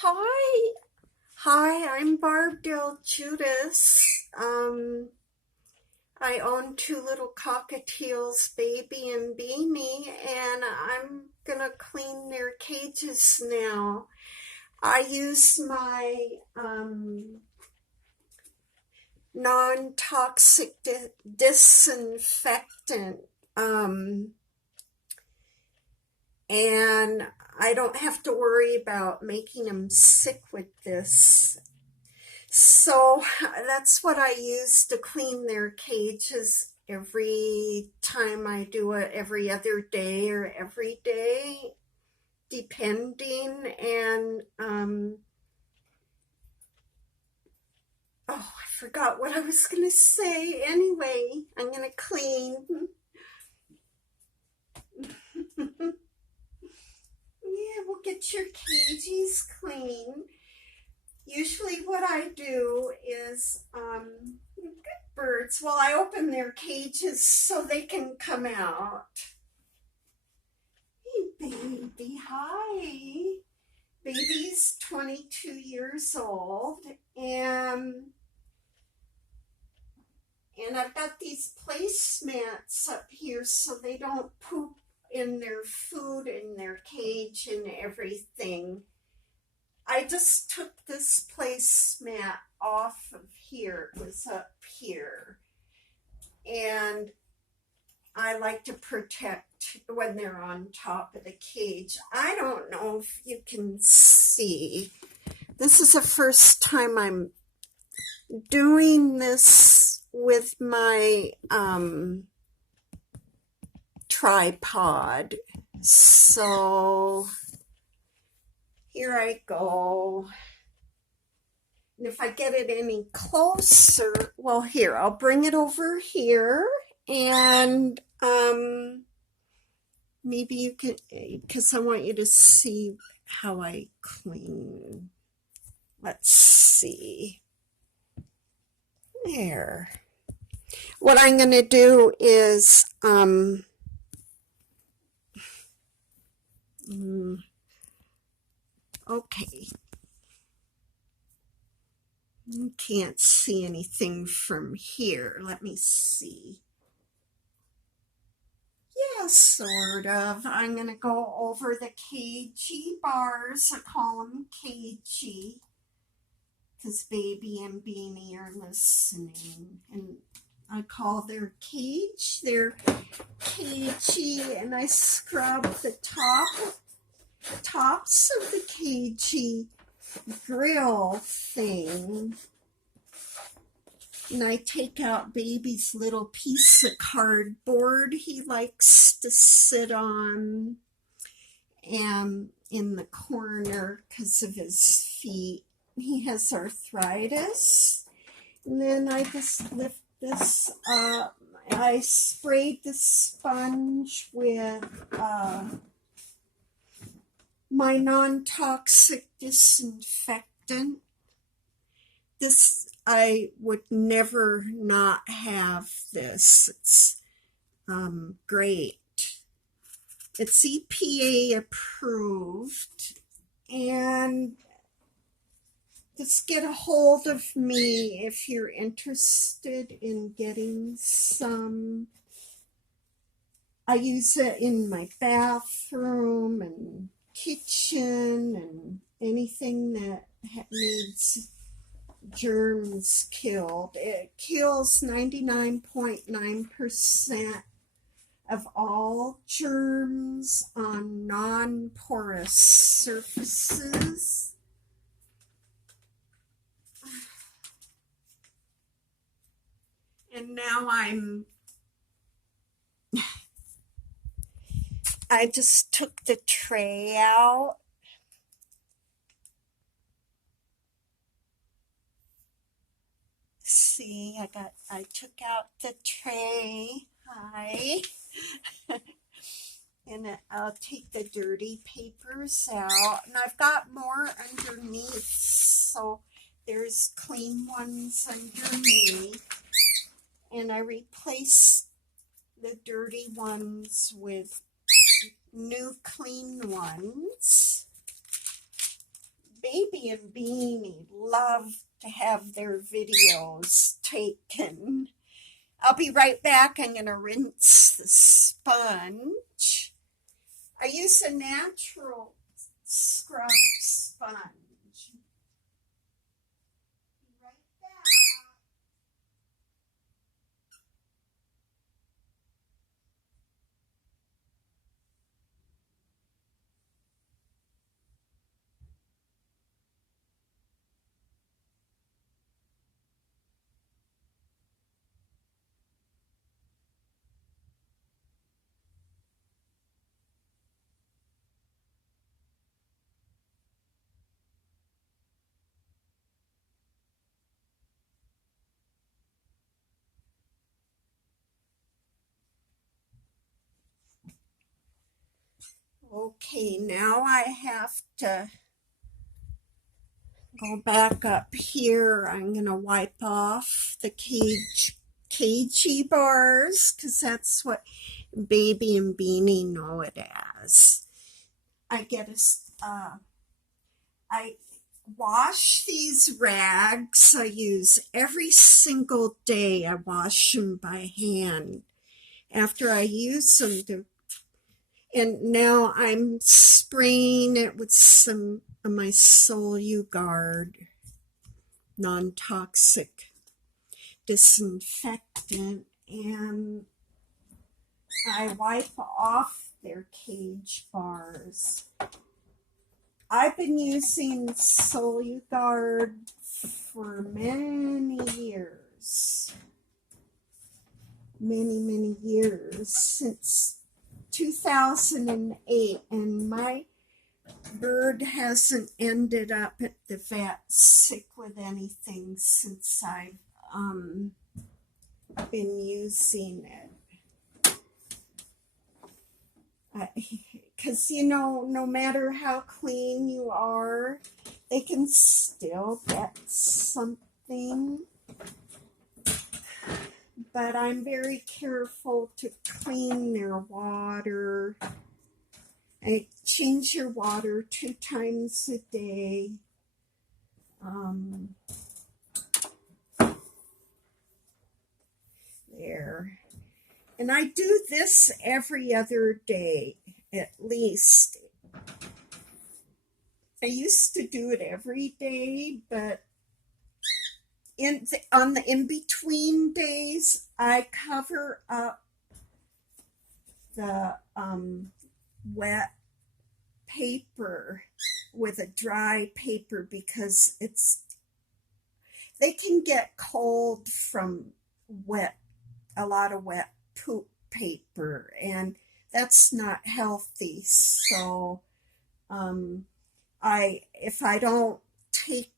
Hi, I'm Barb Del Judas. I own two little cockatiels, Baby and Beanie, and I'm gonna clean their cages now. I use my non-toxic disinfectant, and I don't have to worry about making them sick with this. So that's what I use to clean their cages every time I do it, every other day or every day, depending. And oh, I forgot what I was going to say. Anyway, I'm going to clean. Yeah, we'll get your cages clean. Usually what I do is, good birds, well, I open their cages so they can come out. Hey, baby, hi. Baby's 22 years old, and I've got these placemats up here so they don't poop in their food in their cage and everything. I just took this placemat off of here. It was up here. And I like to protect when they're on top of the cage. I don't know if you can see. This is the first time I'm doing this with my tripod. So here I go. And if I get it any closer, well, here, I'll bring it over here and maybe you can, because I want you to see how I clean. Let's see. There. What I'm going to do is, okay. You can't see anything from here. Let me see. Yeah, sort of. I'm going to go over the KG bars. I call them KG because Baby and Beanie are listening. And I call their cage their KG, and I scrub the tops of the KG grill thing. And I take out Baby's little piece of cardboard he likes to sit on and in the corner because of his feet. He has arthritis. And then I just lift this up. I sprayed the sponge with my non-toxic disinfectant. This, I would never not have this. It's great. It's EPA approved, and just get a hold of me if you're interested in getting some. I use it in my bathroom and kitchen and anything that needs germs killed. It kills 99.9% of all germs on non-porous surfaces. And now I just took the tray out. See, I took out the tray. Hi. And I'll take the dirty papers out. And I've got more underneath. So there's clean ones underneath. And I replaced the dirty ones with new clean ones. Baby and Beanie love to have their videos taken. I'll be right back. I'm going to rinse the sponge. I use a natural scrub sponge. Be right back. Okay, now I have to go back up here. I'm going to wipe off the cagey bars because that's what Baby and Beanie know it as. I wash these rags. I use every single day. I wash them by hand after I use them and now I'm spraying it with some of my Guard non-toxic disinfectant, and I wipe off their cage bars. I've been using Guard for many years. Many years, since 2008, and my bird hasn't ended up at the vet sick with anything since I've been using it. Because, no matter how clean you are, they can still get something. But I'm very careful to clean their water. I change your water 2 times a day. There. And I do this every other day, at least. I used to do it every day, but on the in-between days, I cover up the wet paper with a dry paper because they can get cold from a lot of wet poop paper, and that's not healthy. So if I don't take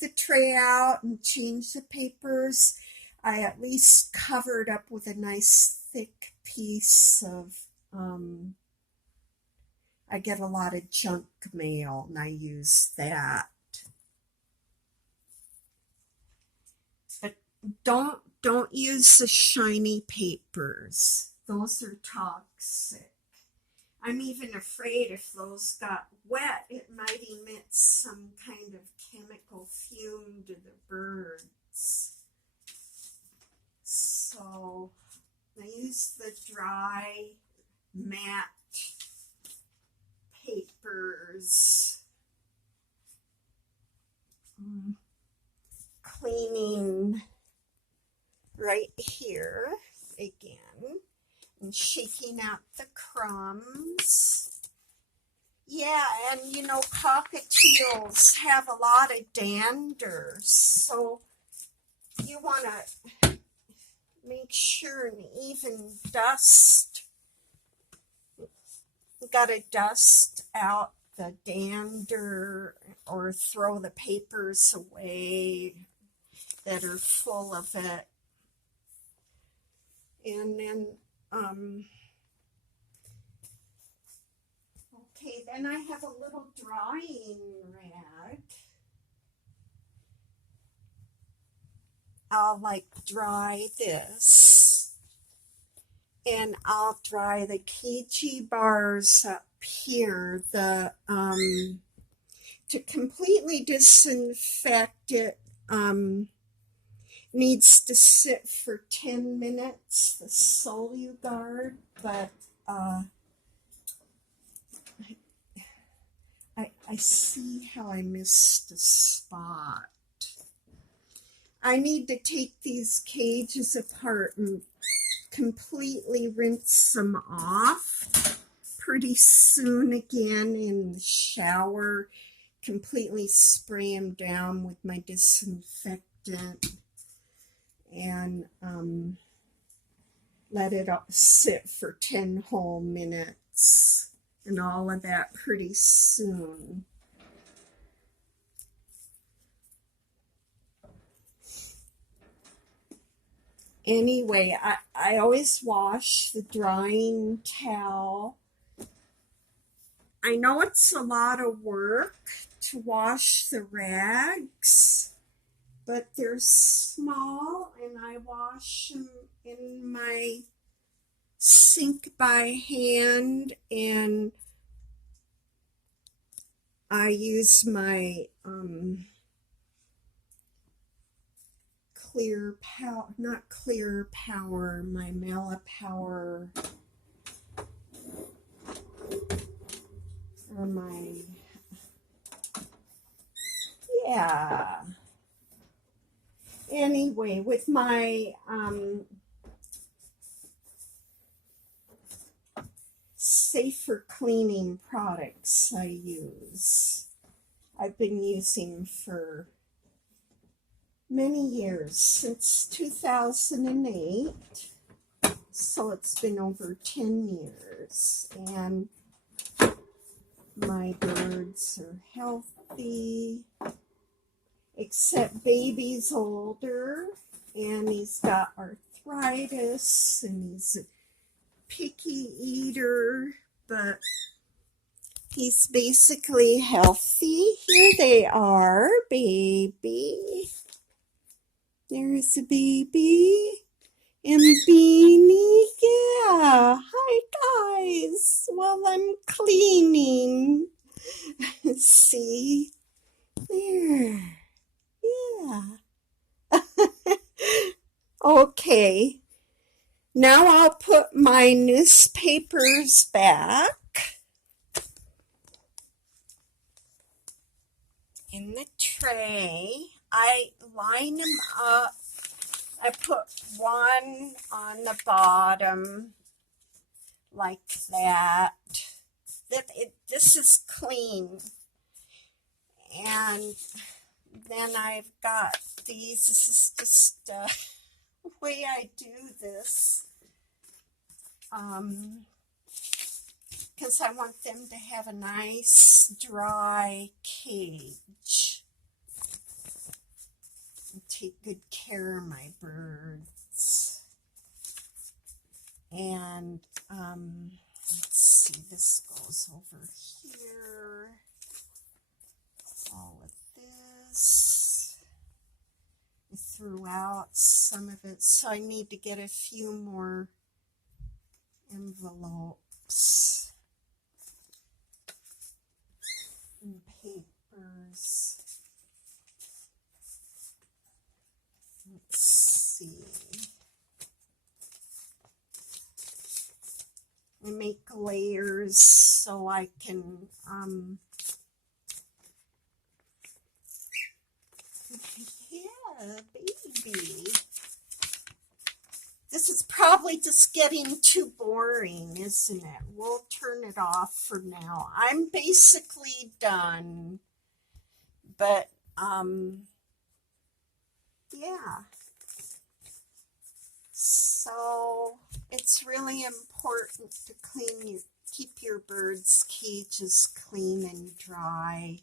the tray out and change the papers, I at least cover it up with a nice thick piece of I get a lot of junk mail and I use that. But don't use the shiny papers. Those are toxic. I'm even afraid if those got wet, it might emit some kind of chemical fume to the birds. So I use the dry, matte papers. Cleaning right here again and shaking out the crumbs. Yeah, and cockatiels have a lot of dander, so you want to make sure and even dust. You got to dust out the dander or throw the papers away that are full of it. And then okay, then I have a little drying rag. I'll dry this, and I'll dry the cagey bars up here, the to completely disinfect it, needs to sit for 10 minutes, the Solugard, but I see how I missed a spot. I need to take these cages apart and completely rinse them off pretty soon again in the shower. Completely spray them down with my disinfectant and let it sit for 10 whole minutes and all of that pretty soon. Anyway, I always wash the drying towel. I know it's a lot of work to wash the rags, but they're small and I wash them in my sink by hand, and I use my my Malapower, or my, yeah. Anyway, with my safer cleaning products I've been using for many years, since 2008, so it's been over 10 years, and my birds are healthy, except baby's older, and he's got arthritis, and he's a picky eater, but he's basically healthy. Here they are, baby. There's a baby. And Beanie, yeah. Hi, guys. While I'm cleaning. See? There. Yeah. Okay. Now I'll put my newspapers back in the tray. I line them up. I put one on the bottom like that. This is clean. And then I've got these. This is just the way I do this. Because I want them to have a nice dry cage. And take good care of my birds. And let's see, this goes over here. All of this. I threw out some of it, so I need to get a few more envelopes and papers. Let's see. I make layers so I can yeah, baby. This is probably just getting too boring, isn't it? We'll turn it off for now. I'm basically done. But yeah. So it's really important to keep your birds' cages clean and dry,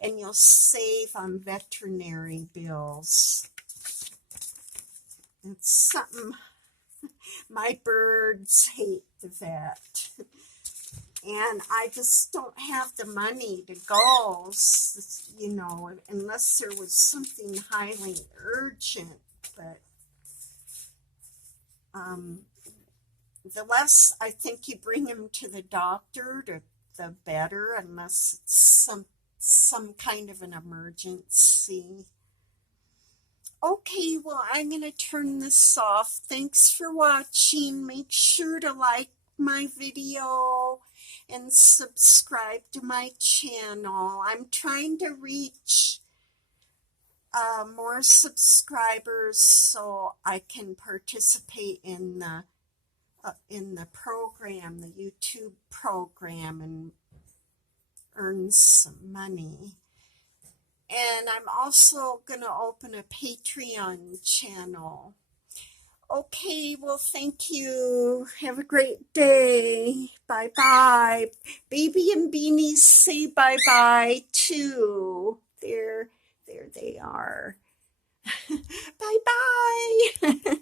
and you'll save on veterinary bills. It's something my birds hate the vet, and I just don't have the money to go, you know, unless there was something highly urgent. But the less I think you bring him to the doctor, the better, unless it's some kind of an emergency. Okay, well, I'm going to turn this off. Thanks for watching. Make sure to like my video and subscribe to my channel. I'm trying to reach more subscribers so I can participate in the program, the YouTube program, and earn some money. And I'm also going to open a Patreon channel. Okay, well, thank you. Have a great day. Bye-bye. Baby and Beanies say bye-bye, too. There they are. Bye-bye.